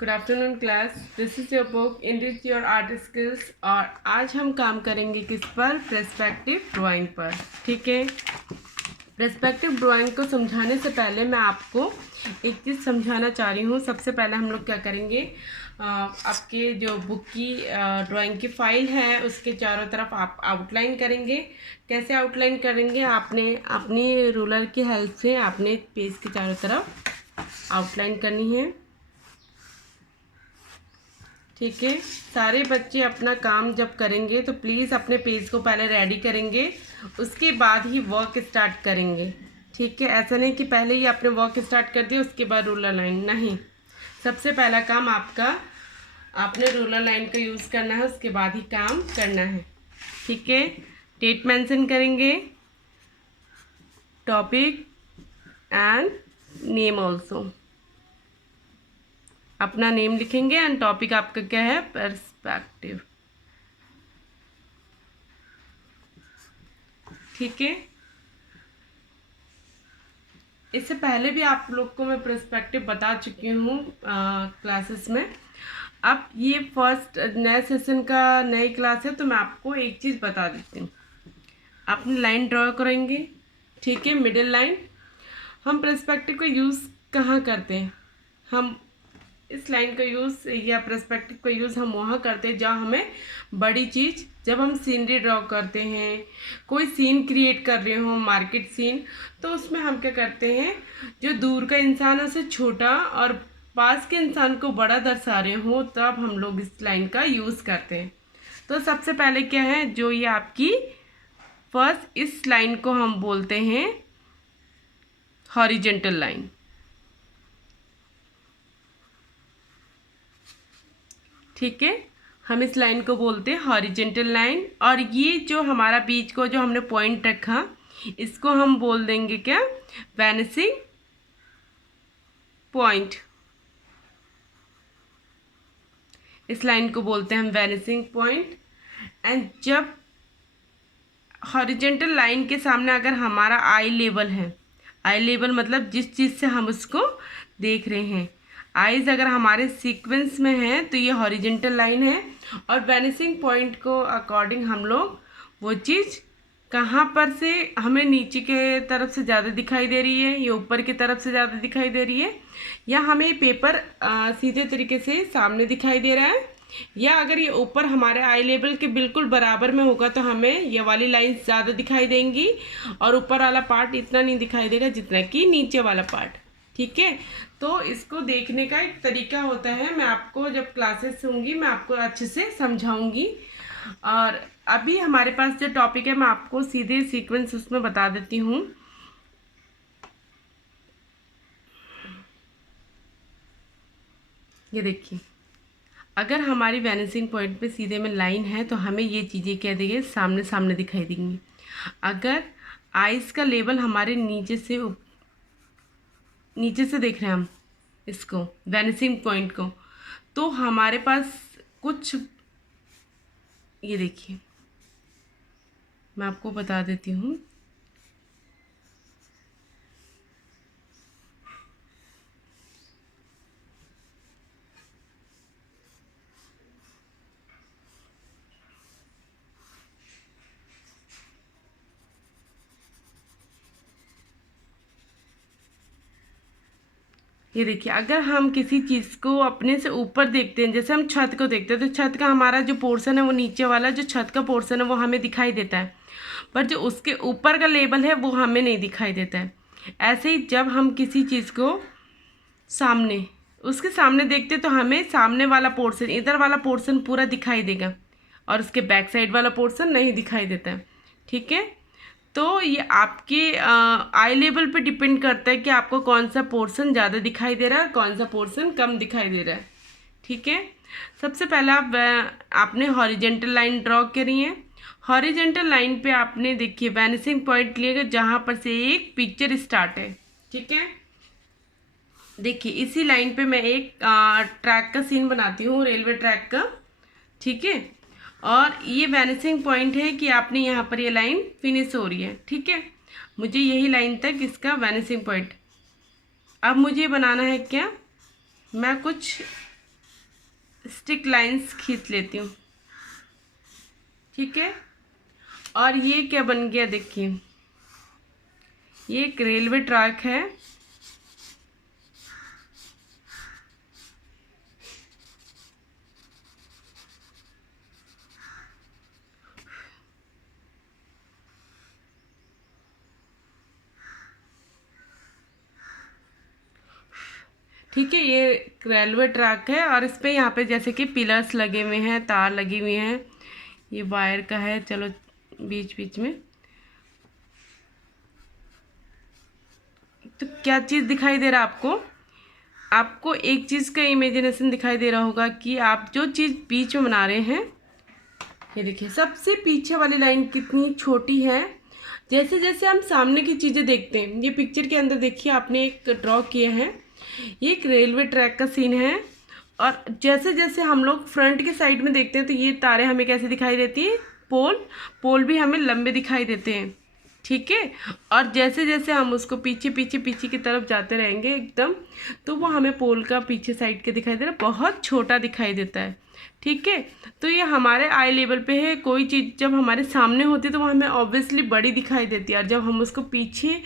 Good afternoon class, this is your book enrich your art skills. और आज हम काम करेंगे किस पर? पर्सपेक्टिव ड्राइंग पर। ठीक है, पर्सपेक्टिव ड्राइंग को समझाने से पहले मैं आपको एक चीज़ समझाना चाह रही हूँ। सबसे पहले हम लोग क्या करेंगे, आपके जो बुक की ड्राइंग की फाइल है उसके चारों तरफ आप आउटलाइन करेंगे। कैसे आउटलाइन करेंगे? आपने अपनी रूलर की हेल्प से आपने पेज के चारों तरफ आउटलाइन करनी है। ठीक है, सारे बच्चे अपना काम जब करेंगे तो प्लीज़ अपने पेज को पहले रेडी करेंगे, उसके बाद ही वर्क स्टार्ट करेंगे। ठीक है, ऐसा नहीं कि पहले ही आपने वर्क स्टार्ट कर दिया उसके बाद रूलर लाइन, नहीं। सबसे पहला काम आपका, आपने रूलर लाइन का यूज़ करना है, उसके बाद ही काम करना है। ठीक है, डेट मेंशन करेंगे, टॉपिक एंड नेम ऑल्सो। अपना नेम लिखेंगे एंड टॉपिक आपका क्या है? पर्सपेक्टिव। ठीक है, इससे पहले भी आप लोग को मैं पर्सपेक्टिव बता चुकी हूँ क्लासेस में। अब ये फर्स्ट नए सेशन का नई क्लास है तो मैं आपको एक चीज़ बता देती हूँ। आपने लाइन ड्रॉ करेंगे, ठीक है, मिडिल लाइन। हम पर्सपेक्टिव का यूज़ कहाँ करते हैं? हम इस लाइन का यूज़ या पर्सपेक्टिव का यूज़ हम वहाँ करते हैं जहाँ हमें बड़ी चीज़, जब हम सीनरी ड्रॉ करते हैं, कोई सीन क्रिएट कर रहे हो, मार्केट सीन, तो उसमें हम क्या करते हैं, जो दूर का इंसान है उसे छोटा और पास के इंसान को बड़ा दर्शा रहे हो, तब हम लोग इस लाइन का यूज़ करते हैं। तो सबसे पहले क्या है, जो ये आपकी फर्स्ट इस लाइन को हम बोलते हैं हॉरिजेंटल लाइन। ठीक है, हम इस लाइन को बोलते हैं हॉरिजेंटल लाइन। और ये जो हमारा बीच को जो हमने पॉइंट रखा, इसको हम बोल देंगे क्या? वैनिसिंग पॉइंट। इस लाइन को बोलते हैं हम वैनिसिंग पॉइंट। एंड जब हॉरिजेंटल लाइन के सामने अगर हमारा आई लेवल है, आई लेवल मतलब जिस चीज़ से हम उसको देख रहे हैं, आइज़ अगर हमारे सीक्वेंस में है तो ये हॉरिजेंटल लाइन है। और वैनिसिंग पॉइंट को अकॉर्डिंग हम लोग वो चीज़ कहाँ पर से हमें नीचे के तरफ से ज़्यादा दिखाई दे रही है या ऊपर की तरफ से ज़्यादा दिखाई दे रही है, या हमें पेपर सीधे तरीके से सामने दिखाई दे रहा है, या अगर ये ऊपर हमारे आई लेवल के बिल्कुल बराबर में होगा तो हमें ये वाली लाइन ज़्यादा दिखाई देंगी और ऊपर वाला पार्ट इतना नहीं दिखाई देगा जितना कि नीचे वाला पार्ट। ठीक है, तो इसको देखने का एक तरीका होता है। मैं आपको जब क्लासेस होंगी मैं आपको अच्छे से समझाऊंगी। और अभी हमारे पास जो टॉपिक है मैं आपको सीधे सीक्वेंस उसमें बता देती हूँ। ये देखिए, अगर हमारी वैनिसिंग पॉइंट पे सीधे में लाइन है तो हमें ये चीज़ें क्या देंगे? सामने सामने दिखाई देंगी। अगर आइज़ का लेवल हमारे नीचे से देख रहे हैं हम इसको, वैनिसिंग पॉइंट को, तो हमारे पास कुछ, ये देखिए मैं आपको बता देती हूँ। ये देखिए, अगर हम किसी चीज़ को अपने से ऊपर देखते हैं, जैसे हम छत को देखते हैं, तो छत का हमारा जो पोर्शन है वो नीचे वाला जो छत का पोर्शन है वो हमें दिखाई देता है, पर जो उसके ऊपर का लेवल है वो हमें नहीं दिखाई देता है। ऐसे ही जब हम किसी चीज़ को उसके सामने देखते तो हमें सामने वाला पोर्शन, इधर वाला पोर्शन पूरा दिखाई देगा और उसके बैक साइड वाला पोर्शन नहीं दिखाई देता है। ठीक है, तो ये आपके आई लेवल पे डिपेंड करता है कि आपको कौन सा पोर्शन ज़्यादा दिखाई दे रहा है, कौन सा पोर्शन कम दिखाई दे रहा है। ठीक है, सबसे पहला आपने हॉरिजेंटल लाइन ड्रॉ करी है। हॉरिजेंटल लाइन पे आपने देखिए वैनिसिंग पॉइंट लिएगा जहाँ पर से एक पिक्चर स्टार्ट है। ठीक है, देखिए इसी लाइन पे मैं एक ट्रैक का सीन बनाती हूँ, रेलवे ट्रैक का। ठीक है, और ये वैनिसिंग पॉइंट है कि आपने यहाँ पर ये लाइन फिनिश हो रही है। ठीक है, मुझे यही लाइन तक इसका वैनिसिंग पॉइंट। अब मुझे बनाना है क्या, मैं कुछ स्टिक लाइंस खींच लेती हूँ। ठीक है, और ये क्या बन गया देखिए, ये एक रेलवे ट्रैक है। ठीक है, ये रेलवे ट्रैक है और इस पे यहाँ पे जैसे कि पिलर्स लगे हुए हैं, तार लगी हुई हैं, ये वायर का है। चलो बीच बीच में तो क्या चीज़ दिखाई दे रहा है आपको? आपको एक चीज़ का इमेजिनेशन दिखाई दे रहा होगा कि आप जो चीज़ बीच में बना रहे हैं, ये देखिए सबसे पीछे वाली लाइन कितनी छोटी है। जैसे जैसे हम सामने की चीज़ें देखते हैं, ये पिक्चर के अंदर देखिए आपने एक ड्रॉ किया है, ये एक रेलवे ट्रैक का सीन है। और जैसे जैसे हम लोग फ्रंट के साइड में देखते हैं तो ये तारे हमें कैसे दिखाई देती है, पोल भी हमें लंबे दिखाई देते हैं। ठीक है, और जैसे जैसे हम उसको पीछे पीछे पीछे की तरफ जाते रहेंगे एकदम, तो वो हमें पोल का पीछे साइड के दिखाई दे रहा है, बहुत छोटा दिखाई देता है। ठीक है, तो ये हमारे आई लेवल पे है। कोई चीज़ जब हमारे सामने होती है तो वो हमें ऑब्वियसली बड़ी दिखाई देती है, और जब हम उसको पीछे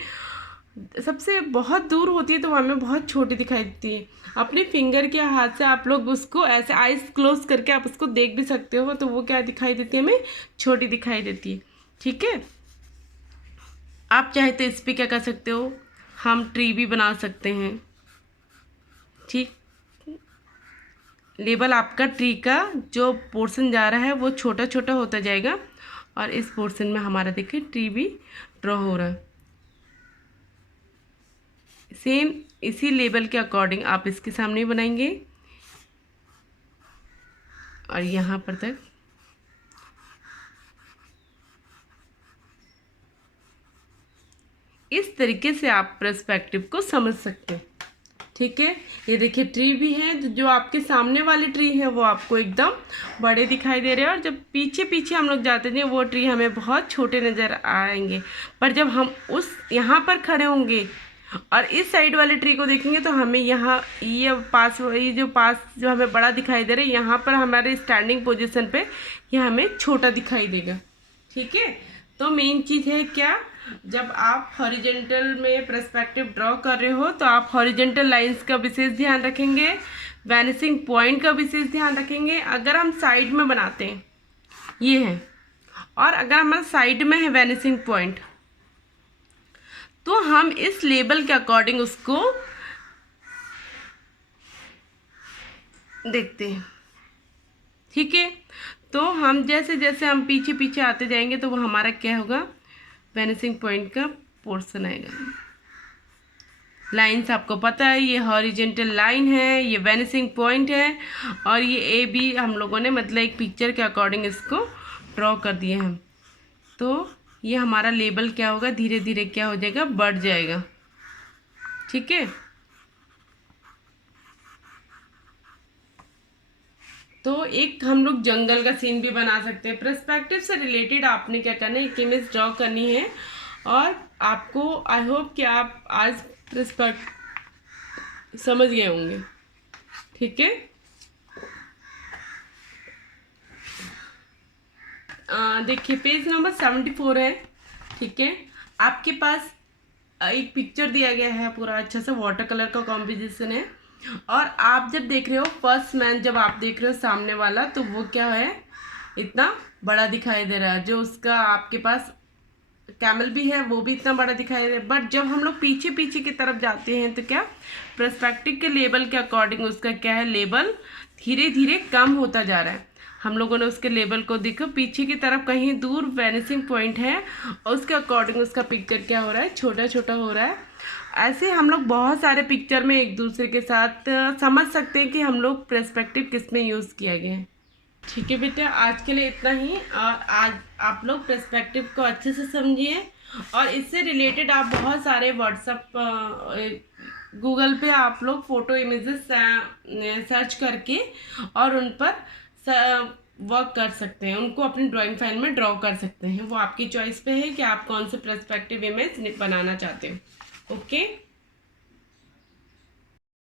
सबसे बहुत दूर होती है तो वो हमें बहुत छोटी दिखाई देती है। अपने फिंगर के हाथ से आप लोग उसको ऐसे आइज क्लोज करके आप उसको देख भी सकते हो, तो वो क्या दिखाई देती है, हमें छोटी दिखाई देती है। ठीक है, आप चाहे तो इस पर क्या कर सकते हो, हम ट्री भी बना सकते हैं। ठीक, लेबल आपका ट्री का जो पोर्शन जा रहा है वो छोटा छोटा होता जाएगा, और इस पोर्शन में हमारा देखिए ट्री भी ड्रॉ हो रहा है। सेम इसी लेबल के अकॉर्डिंग आप इसके सामने बनाएंगे और यहाँ पर तक। इस तरीके से आप पर्सपेक्टिव को समझ सकते हैं। ठीक है, ये देखिए ट्री भी है, जो आपके सामने वाले ट्री है वो आपको एकदम बड़े दिखाई दे रहे हैं, और जब पीछे पीछे हम लोग जाते हैं वो ट्री हमें बहुत छोटे नज़र आएंगे। पर जब हम उस यहाँ पर खड़े होंगे और इस साइड वाले ट्री को देखेंगे तो हमें यहाँ ये पास जो हमें बड़ा दिखाई दे रहा है, यहाँ पर हमारे स्टैंडिंग पोजीशन पे ये हमें छोटा दिखाई देगा। ठीक है, तो मेन चीज़ है क्या, जब आप हॉरिजेंटल में पर्सपेक्टिव ड्रॉ कर रहे हो तो आप हॉरिजेंटल लाइंस का विशेष ध्यान रखेंगे, वैनिसिंग पॉइंट का विशेष ध्यान रखेंगे। अगर हम साइड में बनाते हैं, ये है, और अगर हमारा साइड में है वैनिसिंग पॉइंट, तो हम इस लेबल के अकॉर्डिंग उसको देखते हैं। ठीक है, तो हम जैसे जैसे हम पीछे पीछे आते जाएंगे तो वो हमारा क्या होगा, वैनिसिंग पॉइंट का पोर्शन आएगा। लाइंस आपको पता है, ये हॉरिजेंटल लाइन है, ये वैनिसिंग पॉइंट है, और ये ए बी हम लोगों ने मतलब एक पिक्चर के अकॉर्डिंग इसको ड्रॉ कर दिए हैं। तो ये हमारा लेबल क्या होगा, धीरे धीरे क्या हो जाएगा, बढ़ जाएगा। ठीक है, तो एक हम लोग जंगल का सीन भी बना सकते हैं। पर्सपेक्टिव से रिलेटेड आपने क्या करना है, एक इमेज ड्रॉ करनी है, और आपको आई होप कि आप आज पर्सपेक्टिव समझ गए होंगे। ठीक है, देखिए पेज नंबर 74 है। ठीक है, आपके पास एक पिक्चर दिया गया है, पूरा अच्छा सा वाटर कलर का कॉम्बिनेशन है, और आप जब देख रहे हो फर्स्ट मैन, जब आप देख रहे हो सामने वाला, तो वो क्या है, इतना बड़ा दिखाई दे रहा है। जो उसका आपके पास कैमल भी है वो भी इतना बड़ा दिखाई दे रहा है। बट जब हम लोग पीछे पीछे की तरफ जाते हैं तो क्या, पर्सपेक्टिव के लेबल के अकॉर्डिंग उसका क्या है, लेबल धीरे धीरे कम होता जा रहा है। हम लोगों ने उसके लेबल को देखो, पीछे की तरफ कहीं दूर वैनिसिंग पॉइंट है, और उसके अकॉर्डिंग उसका पिक्चर क्या हो रहा है, छोटा छोटा हो रहा है। ऐसे हम लोग बहुत सारे पिक्चर में एक दूसरे के साथ समझ सकते हैं कि हम लोग पर्सपेक्टिव किस में यूज़ किया गया है। ठीक है बेटा, आज के लिए इतना ही, और आज आप लोग पर्सपेक्टिव को अच्छे से समझिए, और इससे रिलेटेड आप बहुत सारे व्हाट्सएप गूगल पे आप लोग फ़ोटो इमेजेस सर्च करके और उन पर वर्क कर सकते हैं, उनको अपनी ड्राइंग फाइल में ड्रॉ कर सकते हैं। वो आपकी चॉइस पे है कि आप कौन से पर्सपेक्टिव इमेज बनाना चाहते हो। ओके।